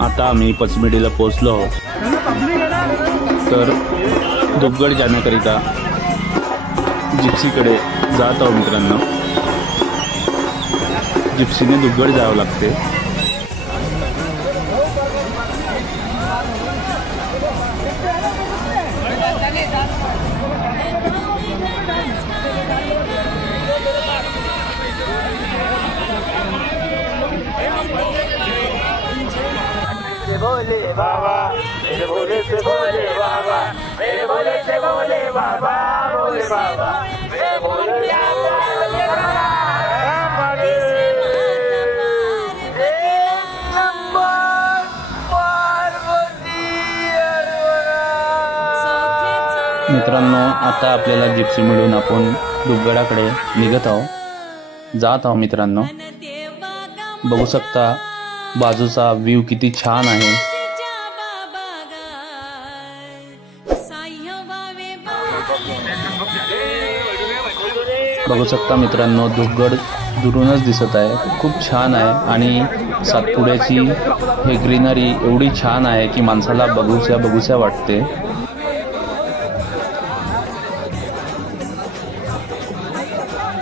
आता आम्ही पचमेडीला पोहोचलो आहोत। तर धुपगड जाण्याकरिता जिप्सीकडे जात आहोत मित्रांनो। जिप्सीने धुपगड जावं लागते। भोले बाबा मेरे भोले से भोले बाबा मेरे भोले से भोले बाबा भोले बाबा मेरे भोले मित्रांनो, आता आपल्याला जिप्सी मिळून आपण धुपगडाकडे निघत आहोत, जात आहोत मित्रांनो। बघू शकता बाजूचा व्ह्यू किती छान आहे। बघू शकता मित्रांनो, धुपगड दुरूनच दिसत आहे, खूप छान आहे। आणि सातपुड्याची हे ग्रीनरी एवढी छान आहे की माणसाला बघूशा वाटते।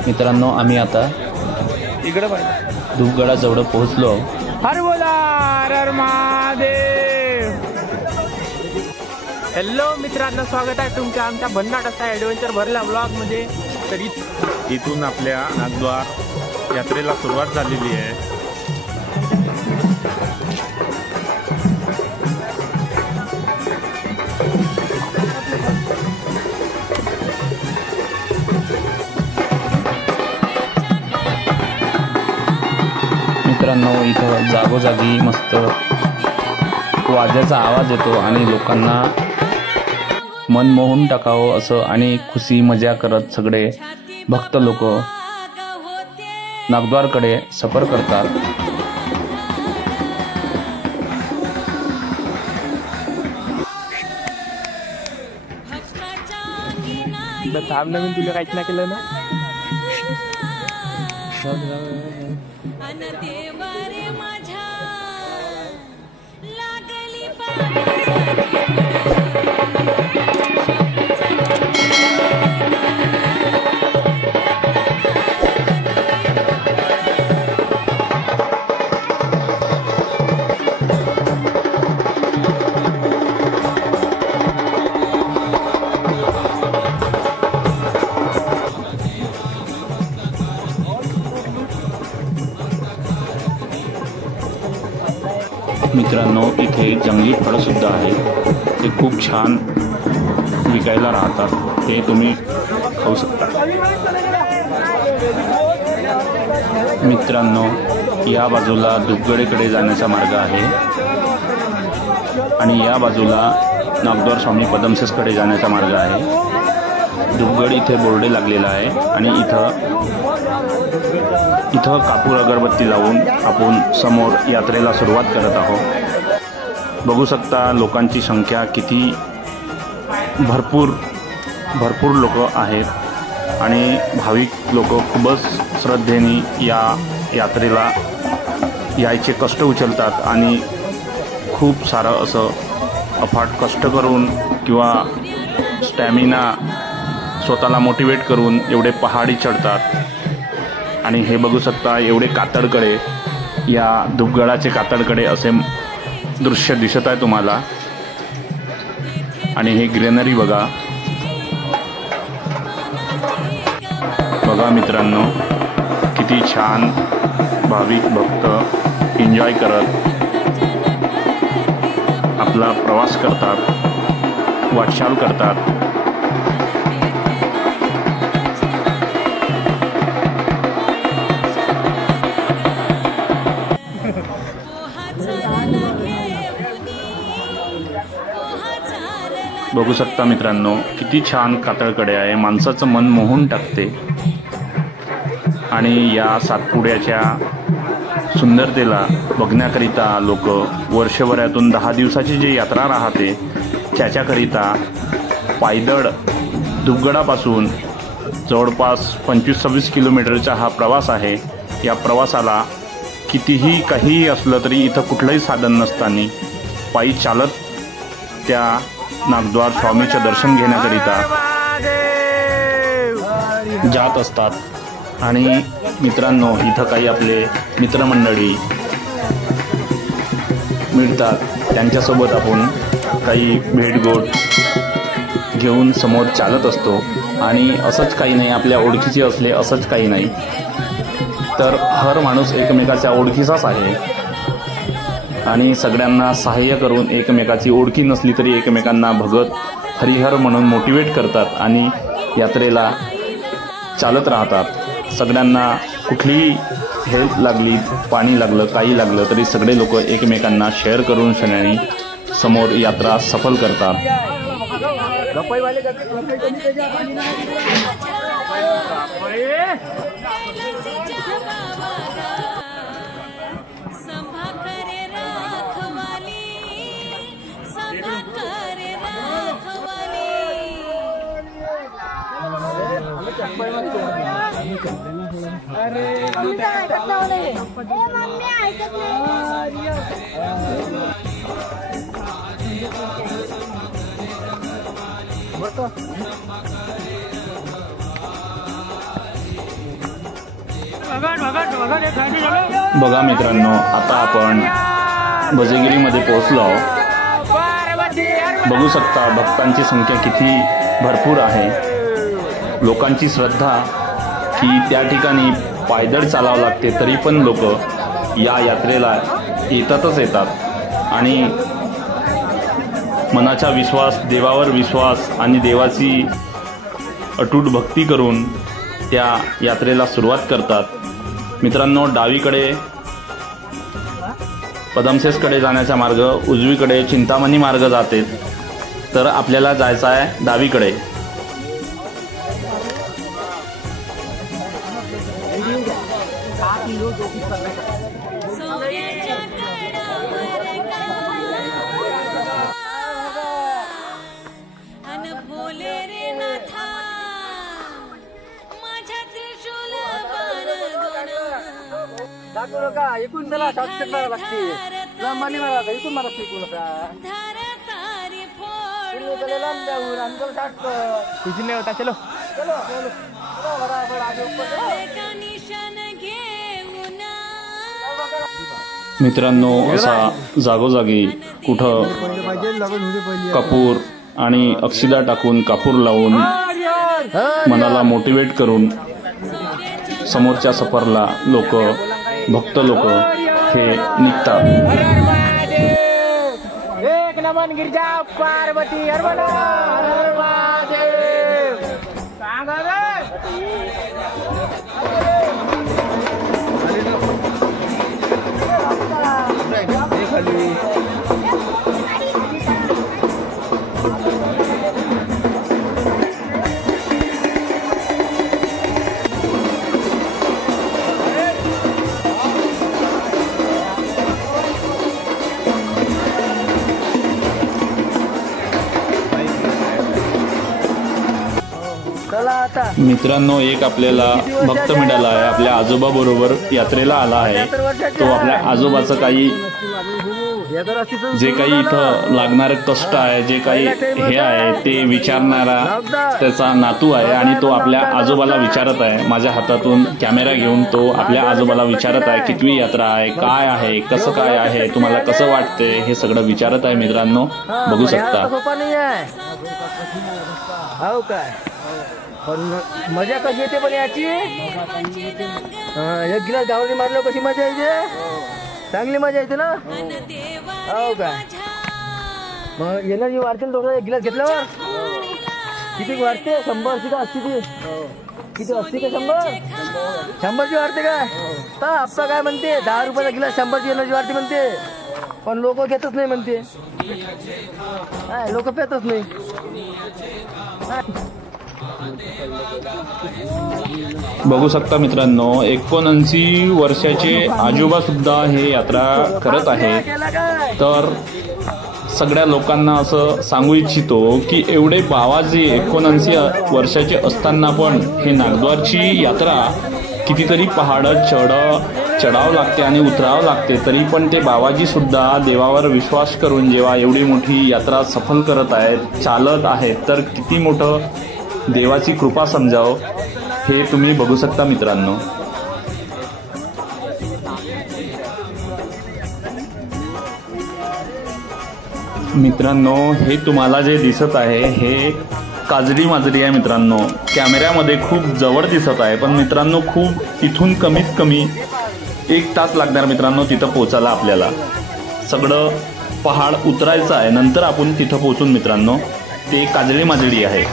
मित्रांनो, आम्ही आता धुपगडाजवळ पोहोचलो। हर बोला हर महादेव। हॅलो मित्रांनो, स्वागत आहे तुमच्या आमच्या भन्नाट असा ॲडव्हेंचर भरल्या ब्लॉगमध्ये। तर इथून आपल्या नागद्वार यात्रेला सुरुवात झालेली आहे। मित्रांनो, इथं जागोजागी मस्त वाद्याचा आवाज येतो आणि लोकांना मन मोहून टाकावं असं आणि खुशी मजा करत सगळे भक्त लोक नागद्वारकडे सफर करतात। थांब ना, मी तुला काहीच नाही केलं ना। मित्रांनो, इथे जंगली फळं सुद्धा आहे, ते खूप छान विकायला राहतात, ते तुम्ही खाऊ शकता। मित्रांनो, या बाजूला धुपगडकडे जाण्याचा मार्ग आहे आणि या बाजूला नागद्वार स्वामी पदमसेसकडे जाण्याचा मार्ग आहे। धुपगड इथे बोर्डे लागलेला आहे आणि इथं कापूर अगरबत्ती लावून आपण समोर यात्रेला सुरुवात करत आहोत। बघू शकता लोकांची संख्या किती भरपूर लोक आहेत आणि भाविक लोक खूपच श्रद्धेने या यात्रेला यायचे कष्ट उचलतात आणि खूप सारं असं अफाट कष्ट करून किंवा स्टॅमिना स्वतःला मोटिवेट करून एवढे पहाडी चढतात। आणि हे बघू शकता एवढे कातळकडे, या धुपगडाचे कातळकडे असे दृश्य दिसत आहे तुम्हाला। आणि हे ग्रीनरी बघा मित्रांनो, किती छान भाविक भक्त एन्जॉय करत आपला प्रवास करतात, वाटचाल करतात। बघू शकता मित्रांनो, किती छान कातळकडे आहे, माणसाचं मन मोहून टाकते। आणि या सातपुड्याच्या सुंदरतेला बघण्याकरिता लोक वर्षभरातून 10 दिवसाची जी यात्रा राहते त्याच्याकरिता पायदळ धुपगडापासून जवळपास 25-26 किलोमीटरचा हा प्रवास आहे। या प्रवासाला कितीही काहीही असलं तरी इथं कुठलंही साधन नसताना पायी चालत त्या नागद्वार स्वामीचं दर्शन घेण्याकरिता जात असतात। आणि मित्रांनो, इथं काही आपले मित्रमंडळी मिळतात, त्यांच्यासोबत आपण काही भेटगोट घेऊन समोर चालत असतो। आणि असंच काही नाही, आपल्या ओळखीचे असले असंच काही नाही, तर हर माणूस एकमेकाच्या ओळखीचाच आहे आणि सगळ्यांना सहाय्य करून एकमेकाची ओळखी नसली तरी एकमेकांना भगत हरिहर म्हणून मोटिवेट करतात आणि यात्रेला चालत राहतात। सगळ्यांना कुठलीही हेल्प लागली, पाणी लागलं, काही लागलं तरी सगळे लोक एकमेकांना शेअर करून शनानी समोर यात्रा सफल करतात। बघा मित्रांनो, आता आपण भजगिरीमध्ये पोहोचलो आहोत। बघू शकता भक्तांची संख्या किती भरपूर आहे। लोकांची श्रद्धा की त्या ठिकाणी पायदळ चालावं लागते तरी पण लोक या यात्रेला येतातच येतात आणि मनाचा विश्वास, देवावर विश्वास आणि देवाची अटूट भक्ती करून त्या यात्रेला सुरुवात करतात। मित्रांनो, डावीकडे पदमसेसकडे जाण्याचा मार्ग, उजवीकडे चिंतामणी मार्ग जाते, तर आपल्याला जायचं आहे डावीकडे। एकूण त्याला शॉर्टकट मारा लागते, माली मारा एकून मारा शिकू नका, कुछ नहीं होता। चलो चलो चलो बराबर आगे ऊपर। मित्रांनो, असा जागोजागी कुठं कापूर आणि अक्षिदा टाकून, कापूर लावून मनाला मोटिवेट करून समोरच्या सफरला लोक, भक्त लोक हे निघतात। एक नमन गिरजा पार्वती हर महादेव। मित्रांनो, एक आपल्याला भक्त मिळाला आहे, आपल्या आजोबा बरोबर यात्रेला आला आहे। तो आपल्या आजोबाचं काही जे काही इथं लागणारे कष्ट आहे, जे काही हे आहे ते विचारणारा त्याचा नातू आहे आणि तो आपल्या आजोबाला विचारत आहे। माझ्या हातातून कॅमेरा घेऊन तो आपल्या आजोबाला विचारत आहे, कितवी यात्रा आहे, काय आहे, कसं काय आहे, तुम्हाला कसं वाटते, हे सगळं विचारत आहे। मित्रांनो, बघू शकता। हो काय, पण मजा कशी येते पण याची, एक गिलास गावरी मारलं कशी मजा येते, चांगली मजा येते ना। हो काय, मग एनर्जी वाढते ना थोडं, एक गिलास घेतल्यावर किती वाढते, 100ची का 80ची, किती 80 का 100ची वाढते काय, तर आपला काय म्हणते 10 रुपयाचा गिलास 100ची एनर्जी वाढते म्हणते, पण लोक घेतच नाही म्हणते, लोक पेतच नाही। बघू शकता मित्रांनो, 79 वर्षाचे आजोबा सुद्धा हे यात्रा करत आहेत। तर सगळ्या लोकांना असं सांगू इच्छितो की एवढे बाबाजी 79 वर्षाचे असताना पण हे नागद्वारची यात्रा कितीतरी पहाड चढ चढावं लागते आणि उतरावं लागते, तरी पण ते बाबाजीसुद्धा देवावर विश्वास करून जेव्हा एवढी मोठी यात्रा सफल करत आहेत, चालत आहेत, तर किती मोठं देवाची कृपा समजावं हे तुम्ही बघू शकता मित्रांनो. मित्रांनो, हे तुम्हाला जे दिसत आहे हे काजरी माजरी आहे मित्रांनो. कॅमेऱ्यामध्ये खूप जवळ दिसत आहे, पण मित्रांनो खूप इथून कमीत कमी 1 तास लागणार मित्रांनो तिथं पोचायला. आपल्याला सगळं पहाड उतरायचं आहे, नंतर आपण तिथं पोचून मित्रांनो. ते काजरी माजरी आहे.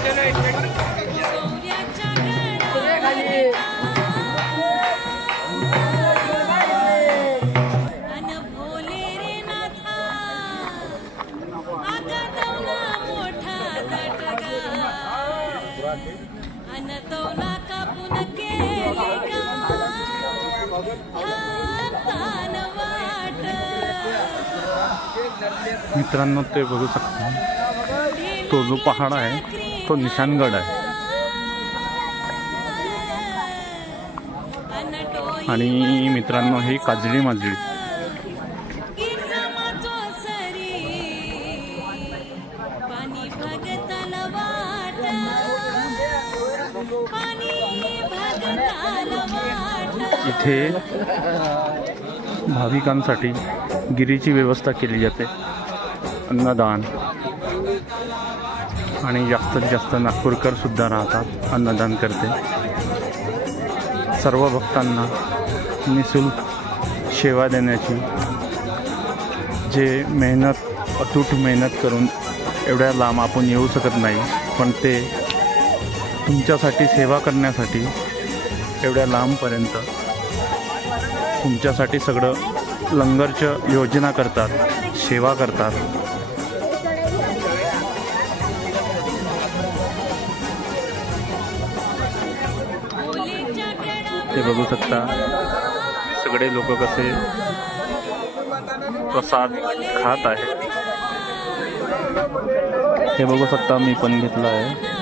मित्रांनो, ते बघू शकता तो जो पहाड आहे तो निशाणगड आहे. आणि मित्रांनो ही काजळी माजळी. इथे भाविकांसाठी गिरीची व्यवस्था केली जाते, अन्नदान, आणि जास्तीत जास्त नागपूरकर सुद्धा राहतात, अन्नदान करते. सर्व भक्तांना निःशुल्क सेवा देण्याची जे मेहनत, अतूट मेहनत करून एवढ्या लांब आपण येऊ शकत नाही, पण ते तुमच्यासाठी सेवा करण्यासाठी एवढ्या लांबपर्यंत तुमच्यासाठी सगळं लंगरचं योजना करतात, सेवा करतात. ते बघू शकता सगळे लोक कसे प्रसाद खात आहेत. हे बघू शकता, मी पण घेतलं आहे.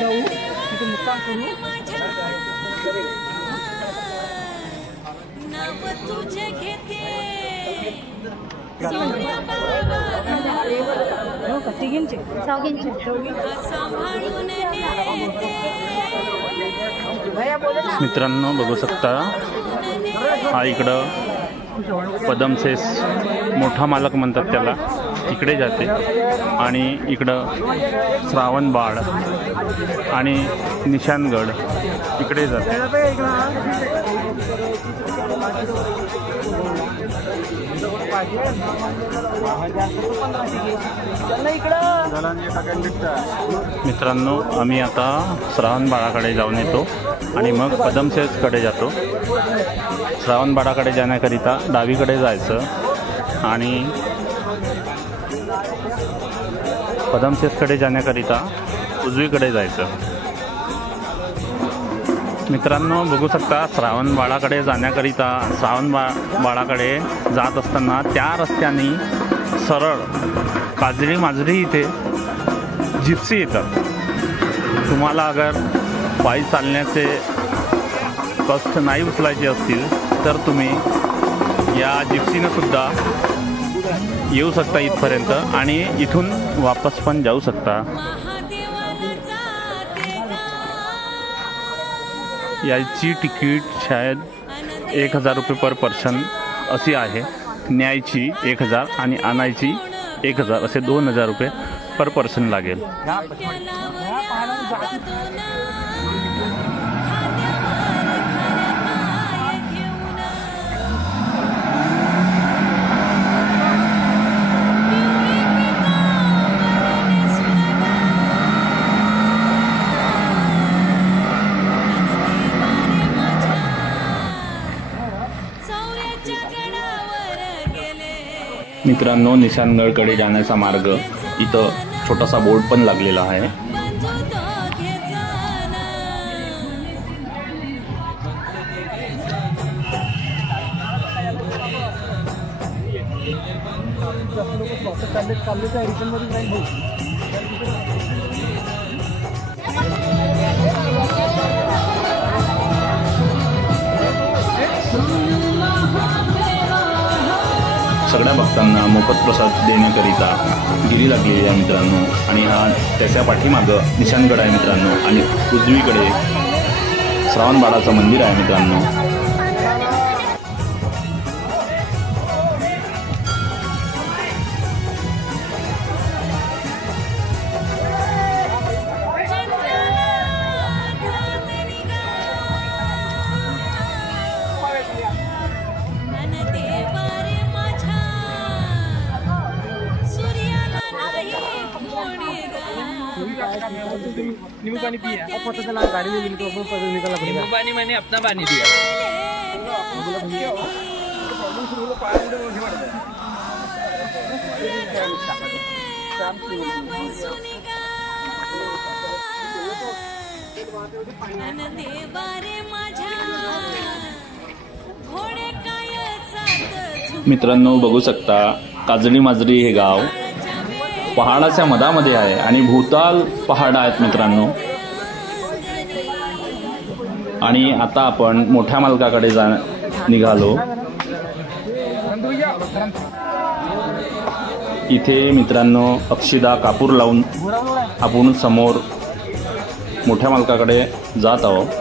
जाऊ तिथे मुक्काम करू. मित्रांनो बघू शकता, हा इकडं पदमसेस मोठा मालक म्हणतात त्याला, तिकडे जाते. आणि इकडं श्रावणबाळ आणि निशाणगड इकडे जाते. मित्रांनो, आम्ही आता श्रावणबाळाकडे जाऊन येतो आणि मग पदमसेसकडे जातो. श्रावणबाळाकडे जाण्याकरिता डावीकडे जायचं आणि पदमसेसकडे जाण्याकरिता उजवीकडे जायचं. मित्रांनो बघू शकता, श्रावणबाळाकडे जाण्याकरिता श्रावणबाळाकडे जात असताना त्या रस्त्याने सरळ काजळी माजरी इथे जिप्सी येतात. तुम्हाला अगर पायी चालण्याचे कष्ट नाही उचलायचे असतील तर तुम्ही या जिप्सीनं सुद्धा येऊ शकता इथपर्यंत आणि इथून वापस पण जाऊ शकता. याची तिकीट शायद 1000 रुपये पर पर्सन अशी आहे. न्यायची 1000 आणि आणायची 1000 असे 2000 रुपये पर पर्सन लागेल. मित्रांनो, निशाणगडकडे जाण्याचा मार्ग इथं छोटासा बोर्ड पण लागलेला आहे. जास्त लोक स्वतः चालले त्या रिटर्नमध्ये जाईल भाऊ. सगळ्या भक्तांना मोफत प्रसाद देण्याकरिता गिरी लागलेली आहे मित्रांनो. आणि हा त्याच्या पाठीमागं निशाणगड आहे मित्रांनो. आणि उजवीकडे श्रावणबाळाचं मंदिर आहे मित्रांनो. नींबू पानी पिया अब पता चला गाड़ी में मिलकर अपन पता निकला नींबू पानी मैंने अपना पानी दिया. मित्रांनो बघू शकता काजळी माजरी हे गाव पहाडाच्या मधामध्ये आहे आणि भूताल पहाड आहेत मित्रांनो. आणि आता आपण मोठ्या मालकाकडे निघालो. इथे मित्रांनो अक्षिदा कापूर लावून आपण समोर मोठ्या मालकाकडे जात आहोत.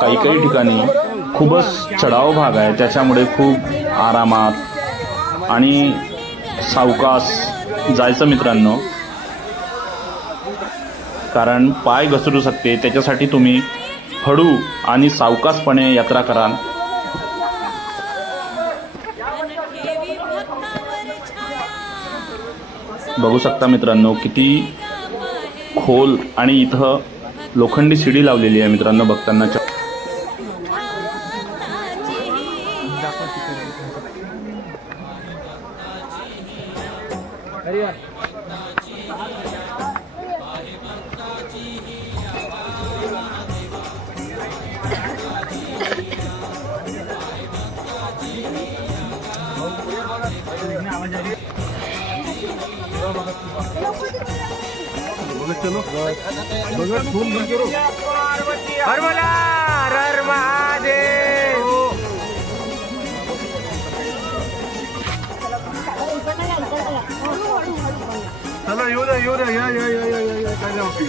काही काही ठिकाणी खूपच चढाव भाग आहे त्याच्यामुळे खूप आरामात आणि सावकाश जायचं मित्रांनो. कारण पाय घसरू शकते त्याच्यासाठी तुम्ही हळू आणि सावकाशपणे यात्रा कराल. बघू शकता मित्रांनो किती खोल आणि इथं लोखंडी शिडी लावलेली आहे मित्रांनो भक्तांना. चलो बघत फूल बंद करो. हर बोला हर महादेव. चला येऊ द्या या काय नाही.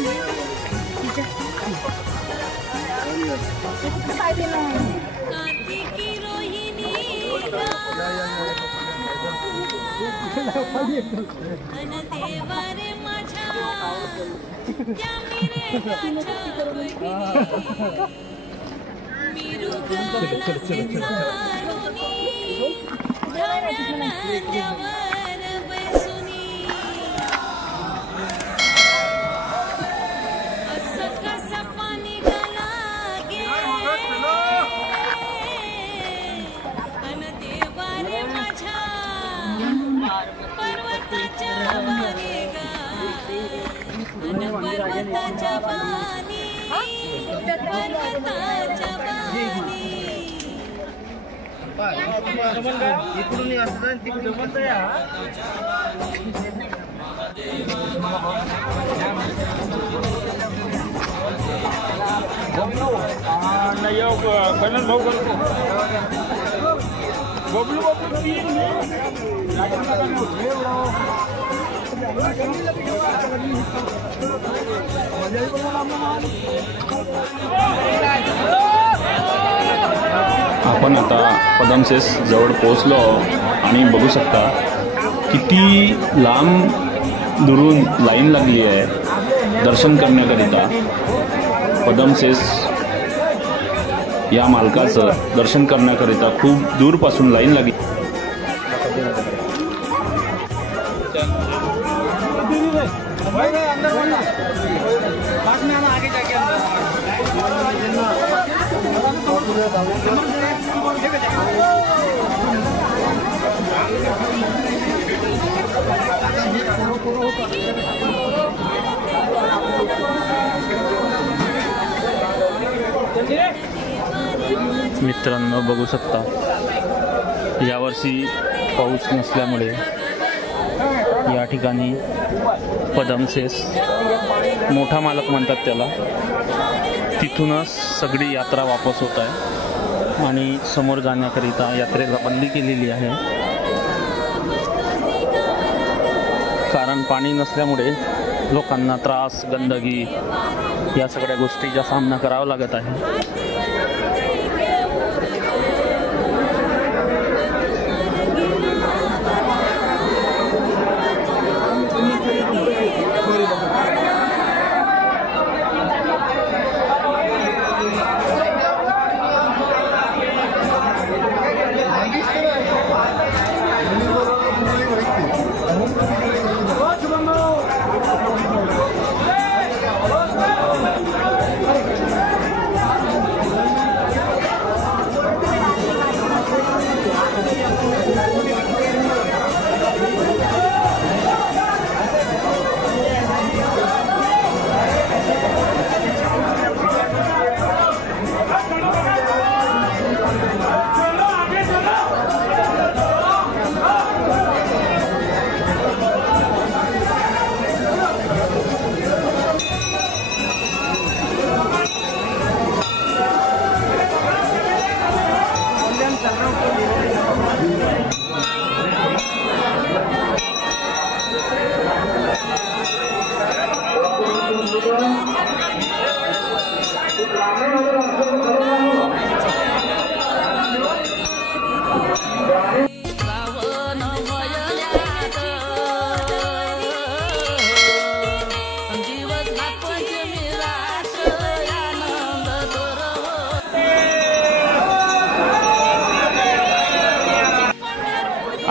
इकडून असं तिकडे बंद भाऊ आपण आता पदमसेस जवळ पोहोचलो आणि बघू शकता किती लांब दुरून लाईन लागली आहे दर्शन करण्याकरिता. पदमसेस या मालकाचं दर्शन करण्याकरिता खूप दूरपासून लाईन लागली. मित्रांनो बघू शकता यावर्षी पाऊस नसल्यामुळे या ठिकाणी पदमसेस मोठा मालक म्हणतात त्याला, तिथूनच सगळी यात्रा वापस होत आहे आणि समोर जाण्याकरिता यात्रेला बंदी केलेली आहे. कारण पाणी नसल्यामुळे लोकांना त्रास, गंदगी या सगळ्या गोष्टीचा सामना करावा लागत आहे.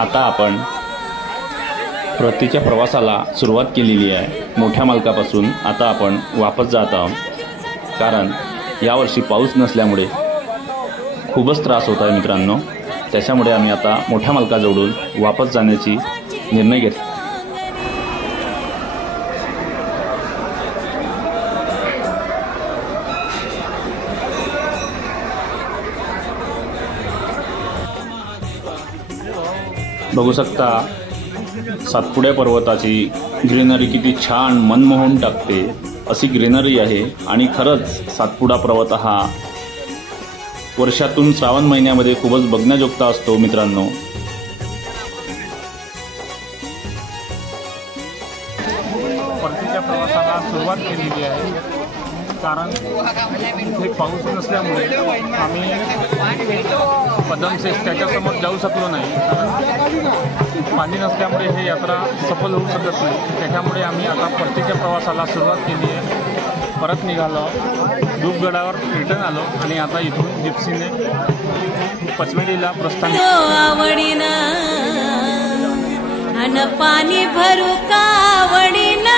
आता आपण परतीच्या प्रवासाला सुरुवात केलेली आहे. मोठ्या मालकापासून आता आपण वापस जात आहोत. कारण यावर्षी पाऊस नसल्यामुळे खूपच त्रास होत आहे मित्रांनो. त्याच्यामुळे आम्ही आता मोठ्या मालकाजवळून वापस जाण्याची निर्णय घेतला. बघू शकता सातपुड्या पर्वताची ग्रीनरी किती छान मनमोहून टाकते अशी ग्रीनरी आहे. आणि खरंच सातपुडा पर्वत हा वर्षातून श्रावण महिन्यामध्ये खूपच बघण्याजोगता असतो मित्रांनो. परतीच्या प्रवासाला सुरुवात केलेली आहे. कारण इथे पाऊस नसल्यामुळे आम्ही पदमसेस त्याच्यासमोर जाऊ शकलो नाही. कारण पाणी नसल्यामुळे हे यात्रा सफल होऊ शकत नाही. त्याच्यामुळे आम्ही आता परतीच्या प्रवासाला सुरुवात केली आहे. परत निघालो, धूपगडावर रिटर्न आलो आणि आता इथून जिप्सीने पचमेडीला प्रस्थान. आवडीनं पाणी भरू का आवडीनं